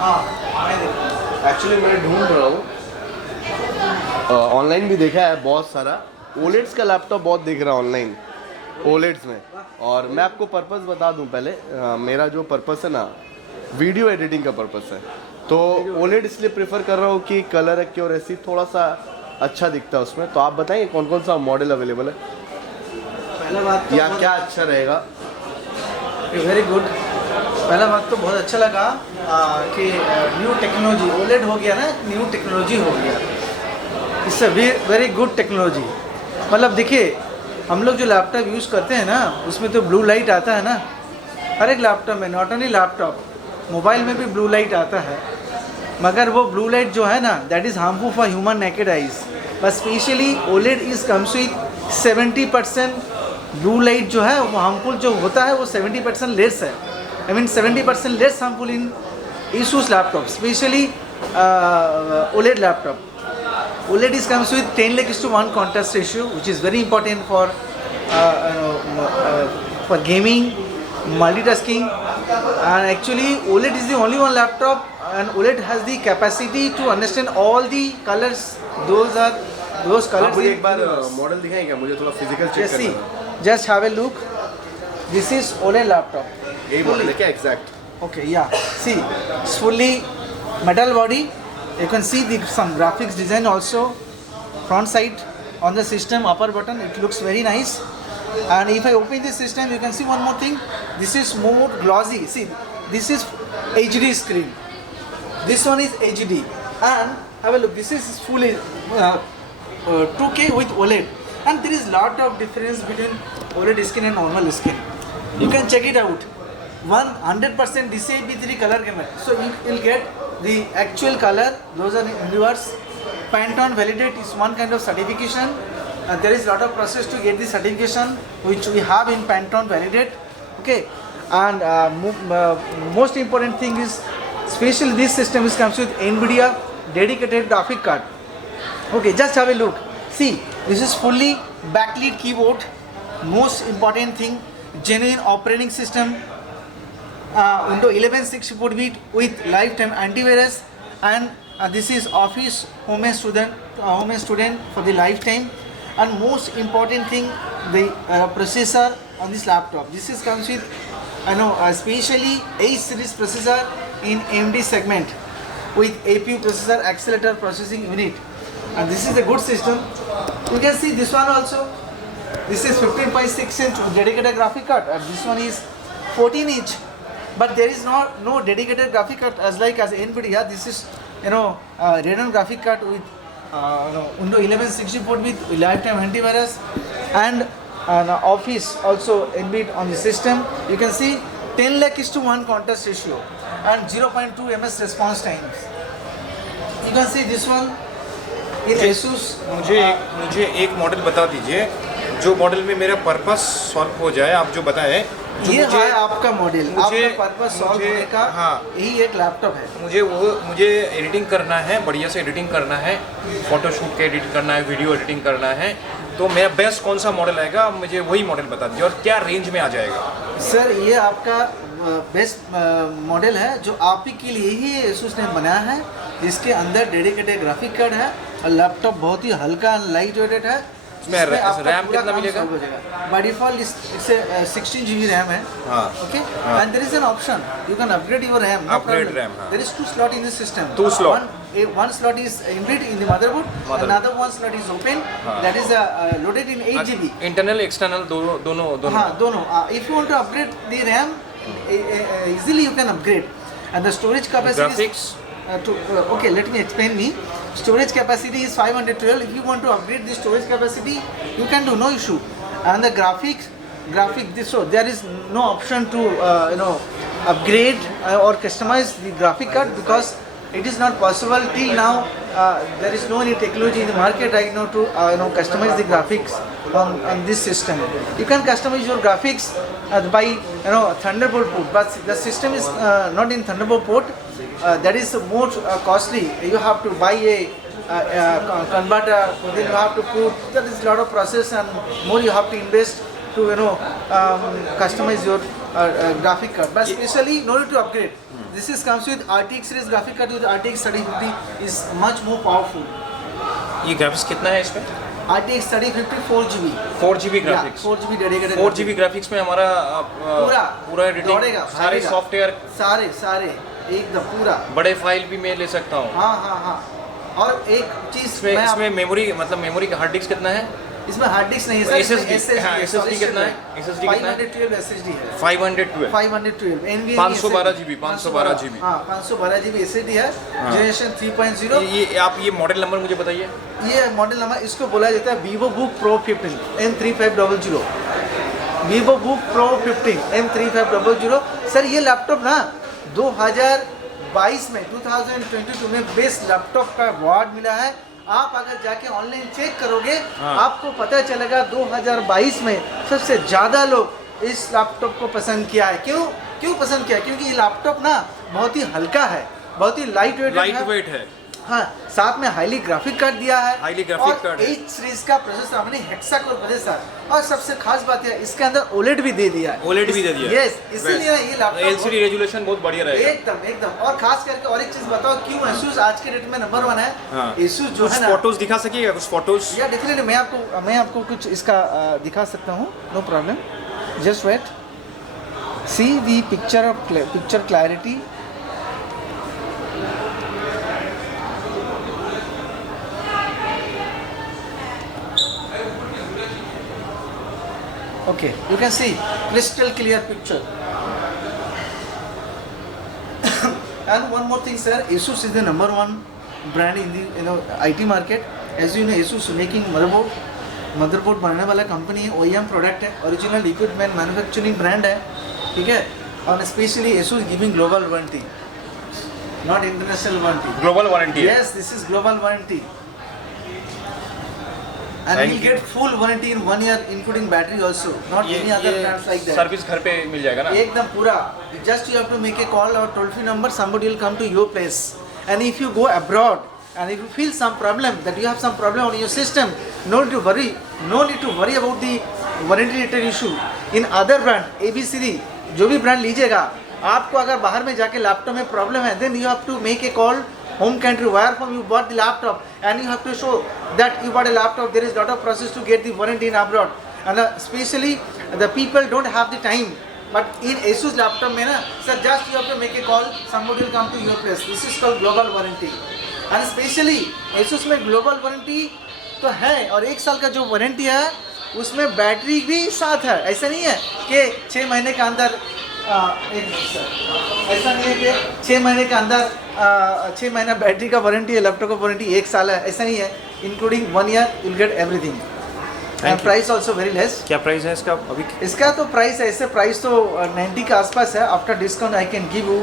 Actually मैं ढूंढ रहा हूँ, ऑनलाइन भी देखा है बहुत सारा, ओलेड्स का लैपटॉप बहुत देख रहा हूँ ऑनलाइन, ओलेड्स में। और मैं आपको पर्पस बता दूँ पहले, मेरा जो पर्पस है ना, वीडियो एडिटिंग का पर्पस है। तो ओलेड इसलिए प्रेफर कर रहा हूँ कि कलर एक्यूरेसी थोड़ा सा अच्छा दिखता है उसमें। तो आप बताएंगे कौन कौन सा मॉडल अवेलेबल है, पहला बात तो या क्या अच्छा रहेगा? Very good. पहला बात तो बहुत अच्छा लगा कि न्यू टेक्नोलॉजी ओलेड हो गया ना, न्यू टेक्नोलॉजी हो गया। इससे वेरी गुड टेक्नोलॉजी। मतलब देखिए, हम लोग जो लैपटॉप यूज़ करते हैं ना, उसमें तो ब्लू लाइट आता है ना, हर एक लैपटॉप में, नॉट ओनली लैपटॉप, मोबाइल में भी ब्लू लाइट आता है। मगर वो ब्लू लाइट जो है ना, that is harmful for human naked eyes. But specially OLED is comes with 70% blue light जो है वो हार्मफुल जो होता है वो 70% लेस है। I mean 70% less harmful in Asus laptop, specially OLED laptop. OLED is comes with 10:1 contrast ratio, which is very important for gaming, multitasking, and actually OLED is the only one laptop, and OLED has the capacity to understand all the colors. Those colors. मुझे एक बार model दिखाएं क्या, मुझे थोड़ा physical check Just see, करना है। just have a look. This is OLED laptop. यही model है क्या exact? Okay, yeah. See, it's fully metal body. You can see some graphics design also. Front side on the system, upper button, it looks very nice. And if I open this system, you can see one more thing. This is more glossy. See, this is HD screen. This one is HD. And have a look. This is fully 2K with OLED. And there is lot of difference between OLED skin and normal skin. You can check it out. 100% DCI-P3 color camera. So you'll get the actual color. Those are in reverse. Pantone Validate is one kind of certification. There is lot of process to get the certification, which we have in Pantone Validate. Okay, and most important thing is, especially this system is comes with NVIDIA dedicated graphic card. Okay, just have a look. See, this is fully backlit keyboard. Most important thing, genuine operating system. Windows 11 64-bit with lifetime antivirus, and this is Office Home Student for the lifetime. And most important thing, the processor on this laptop. This is comes with especially 8 series processor in AMD segment with APU processor accelerator processing unit, and this is a good system. You can see this one also. This is 15.6 inch dedicated graphic card, and this one is 14 inch. But there is no dedicated graphic card as NVIDIA. This is Radeon graphic card with Windows 11 64-bit with lifetime antivirus, and Office also inbuilt on the system. You can see 10:1 contrast ratio and 0.2 ms response times. You can see this one in Asus. मुझे एक model बता दीजिए जो model में मेरा purpose solve हो जाए, आप जो बताएं। ये है आपका मॉडल, आपका पर्पस सॉल्व होने का। हाँ, यही एक लैपटॉप है। मुझे एडिटिंग करना है, बढ़िया से एडिटिंग करना है, फोटोशूट के एडिट करना है, वीडियो एडिटिंग करना है। तो मेरा बेस्ट कौन सा मॉडल आएगा, मुझे वही मॉडल बता दीजिए, और क्या रेंज में आ जाएगा? सर, ये आपका बेस्ट मॉडल है जो आप ही के लिए ही Asus ने बनाया है, जिसके अंदर डेडिकेटेड ग्राफिक कार्ड है और लैपटॉप बहुत ही हल्का लाइट वेटेड है। इसमें रैम कितना मिलेगा? बाय डिफॉल्ट इससे 16 GB रैम है। Okay, and there is an option, you can upgrade your RAM. Upgrade RAM. There is 2 slot in this system. 2 slot. One slot is inbuilt in the motherboard. Another one slot is open. That is loaded in 8 GB. Internal external दोनों। हाँ, दोनों। If you want to upgrade the RAM, easily you can upgrade. And the storage capacity. Graphics. Okay, let me explain me. Storage capacity is 512. If you want to upgrade the storage capacity, you can do, no issue. And the graphic this, so there is no option to upgrade or customize the graphic card, because it is not possible till now. There is no any technology in the market right now to customize the graphics on this system. You can customize your graphics by Thunderbolt port, but the system is not in Thunderbolt port. That is more costly. You have to buy a converter, then you have to put, that is a lot of process and more you have to invest to customize your graphic card. But specially, no need to upgrade. This is comes with RTX series graphic card with RTX 3050 is much more powerful. ये graphics कितना है इसमें? RTX 3050 4GB. 4GB graphics. 4GB dedicated. 4GB graphics में हमारा पूरा editing, दौड़ेगा, सारे चलेगा। Software, सारे एकदम पूरा. बड़े फाइल भी मैं ले सकता हूँ. हाँ. और एक चीज इसमें मेमोरी, मतलब मेमोरी का हार्ड डिस्क कितना है? इसमें हार्ड डिस्क नहीं है सर. SSD कितना है? SSD कितना है? 512 SSD है. 512. 512 NVMe 512 GB, 512 GB. हाँ 512 GB SSD है. हाँ। जनरेशन 3.0. ये आप ये मॉडल नंबर मुझे बताइए. ये मॉडल नंबर इसको बोला जाता है Vivo Book Pro 15 M3500. Vivo Book Pro 15 M3500. Sir ये लैपटॉप ना 2022 में 2022 में बेस्ट लैपटॉप का अवार्ड मिला है. आप अगर जाके ऑनलाइन चेक करोगे हाँ। आपको पता चलेगा 2022 में सबसे ज़्यादा लोग इस लैपटॉप को पसंद किया है. क्यों पसंद किया? क्योंकि ये लैपटॉप ना बहुत ही हल्का है, बहुत ही लाइट वेट है. हाँ, साथ में हाईली ग्राफिक कार्ड दिया है. हाईली ग्राफिक कार्ड है. 8 सीरीज का प्रोसेसर हमने हेक्सा कोर प्रोसेसर. और सबसे खास बात है इसके अंदर OLED भी दे दिया है. OLED भी दे दिया है. यस, इसीलिए ये लैपटॉप LCD रेजोल्यूशन बहुत बढ़िया रहेगा. एकदम. और खास करके और एक चीज बताओ क्यों Asus आज के डेट में नंबर 1 है. हाँ. Asus जो कुछ है ना, फोटोज दिखा सकिएगा? कुछ फोटोज? या डेफिनेटली मैं आपको कुछ इसका दिखा सकता हूँ. No problem. Just wait. See the picture clarity. Okay, you can see crystal clear picture. And one more thing, sir, Asus is the number 1 brand in the IT market. As you know, Asus making motherboard बनाने वाला company है. OEM product है, original equipment manufacturing brand है. ठीक है. और specially Asus giving global warranty, not international warranty. Global warranty है. Yes, this is global warranty. And Thank you'll you. get full warranty in 1 year, including battery also. Not any other brands like that. Service घर पे मिल जाएगा ना? एकदम पूरा. Just you have to make a call or toll-free number. Somebody will come to your place. And if you go abroad and if you feel some problem, that you have some problem on your system, no need to worry. No need to worry about the warranty related issue. In other brand, ABCD, जो भी brand लीजिएगा, आपको अगर बाहर में जाके laptop में problem है, then you have to make a call. Home country, where from you bought the laptop, and you have to show that you bought a laptop. There is lot of process to get the warranty in abroad, and especially the people don't have the time. But in Asus laptop में ना, sir, just you have to make a call. Somebody will come to your place. This is called global warranty, and especially Asus में global warranty तो है, और 1 साल का जो warranty है उसमें बैटरी भी साथ है. ऐसा नहीं है कि 6 महीने के अंदर ऐसा नहीं है कि 6 महीने के अंदर 6 महीना बैटरी का वारंटी है, लैपटॉप का वारंटी 1 साल है. ऐसा नहीं है. Including 1 year you get everything. And price also very less. क्या प्राइस है इसका अभी? इसका तो प्राइस है, ऐसे प्राइस तो 90 के आसपास है. After discount I can give you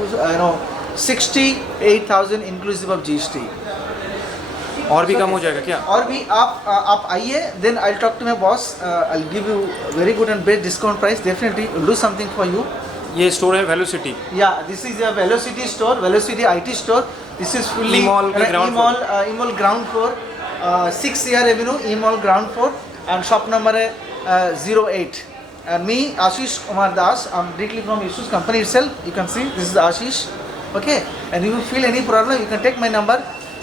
68,000 inclusive of GST. और भी कम हो जाएगा क्या? और भी आप आइए, then I talk to my boss. I give you very good and best discount price. Definitely do something for you. ये स्टोर है Velocity. Yeah, this is a Velocity store, Velocity IT store. This is fully E-Mall के ground floor. E-Mall ground floor, 6 Year Avenue, E-Mall ground floor, and shop number है 08. And me, Ashish Kumar Das, I'm directly from Asus company itself. You can see this is Ashish. Okay, and if you feel any problem, you can take my number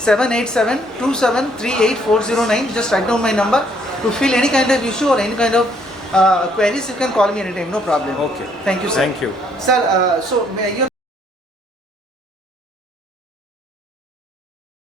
787-2738-409. Just write down my number. To feel any kind of issue or any kind of queries, you can call me anytime. No problem. Okay. Thank you, sir. Thank you. Sir, so may I